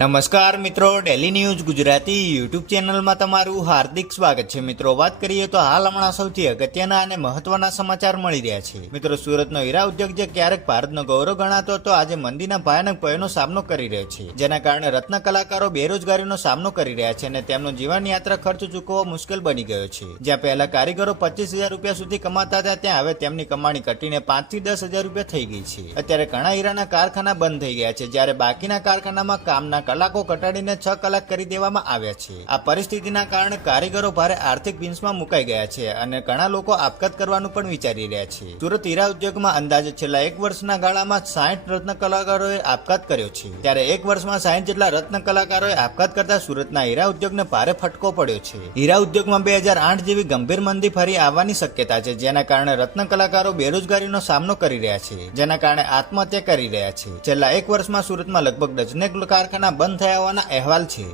નમસ્કાર મિત્રો, daily news Gujarati YouTube ચેનલમાં તમારું હાર્દિક સ્વાગત છે। મિત્રો, વાત કરીએ તો હાલ હમણાં સૌથી અગત્યના અને મહત્વના સમાચાર મળી રહ્યા છે। મિત્રો, સુરતનો હીરા ઉદ્યોગ જે ક્યારેક ભારતનો ગૌરવ ગણાતો હતો, આજે મંદીના ભયાનક ભયનો સામનો કરી રહ્યો છે, જેના કારણે રત્ન કલાકારો બેરોજગારીનો સામનો કરી રહ્યા છે અને તેમનો જીવન યાત્રા ખર્ચ ચૂકવવો મુશ્કેલ બની ગયો છે। જ્યાં પહેલા કારીગરો 25,000 રૂપિયા સુધી કમાતા હતા, ત્યાં હવે તેમની કમાણી ઘટીને 5 થી 10,000 રૂપિયા થઈ ગઈ છે। અત્યારે ઘણા હીરાના કારખાના બંધ થઈ ગયા છે, જ્યારે બાકીના કારખાનામાં કામના કલાકો ઘટાડીને 6 કલાક કરી દેવામાં આવ્યા છે। આ પરિસ્થિતિના કારણે કારીગરો ભારે આર્થિક ભીંસમાં મુકાઈ ગયા છે અને ઘણા લોકો આપઘાત કરવાનું પણ વિચારી રહ્યા છે। સુરત હીરા ઉદ્યોગમાં અંદાજે છેલ્લા 1 વર્ષના ગાળામાં 60 રત્ન કલાકારોએ આપઘાત કર્યો છે। ત્યારે 1 વર્ષમાં 60 જેટલા રત્ન કલાકારોએ આપઘાત કરતા સુરતના હીરા ઉદ્યોગને ભારે ફટકો પડ્યો છે। હીરા ઉદ્યોગમાં 2008 જેવી ગંભીર મંદી ફરી આવવાની શક્યતા છે, જેના કારણે રત્ન કલાકારો બેરોજગારીનો સામનો કરી રહ્યા છે, જેના કારણે આત્મહત્યા કરી રહ્યા છે। છેલ્લા 1 વર્ષમાં સુરતમાં લગભગ ડઝનેક કારખાના બંધ થયા હોવાના અહેવાલ છે।